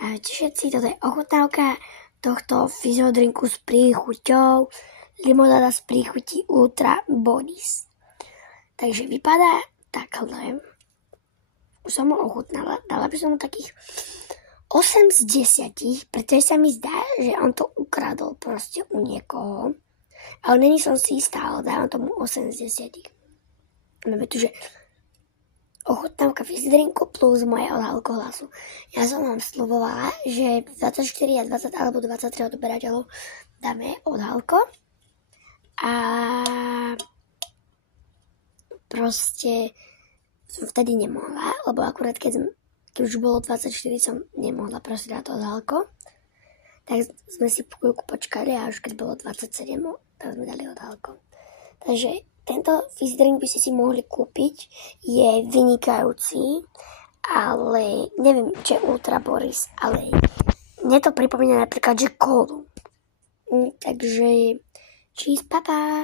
Ahojte všetci, toto je ochutnávka tohto fyziodrinku s príchuťou limonáda z príchutí Ultra Bodies. Takže vypadá takhle. Už som ho ochutnala, dala by som mu takých 8 z 10, pretože sa mi zdá, že on to ukradol proste u niekoho. Ale není som si istá, ale dávam tomu 8 z 10. Máme tu, že ochutnávka fyziodrinku plus moje odhalko hlasu. Ja som vám sľubovala, že 24 a 20 alebo 23 odberateľov dáme odhalko. A proste som vtedy nemohla, lebo akurát keď už bolo 24, som nemohla proste dať odhalko. Tak sme si po chvíľku počkali a už keď bolo 27, tak sme dali odhalko. Takže tento fyzdrink by ste si mohli kúpiť, je vynikajúci, ale neviem, či je Ultra Boris, ale mne to pripomína napríklad, že kolu. Takže cheese, papa!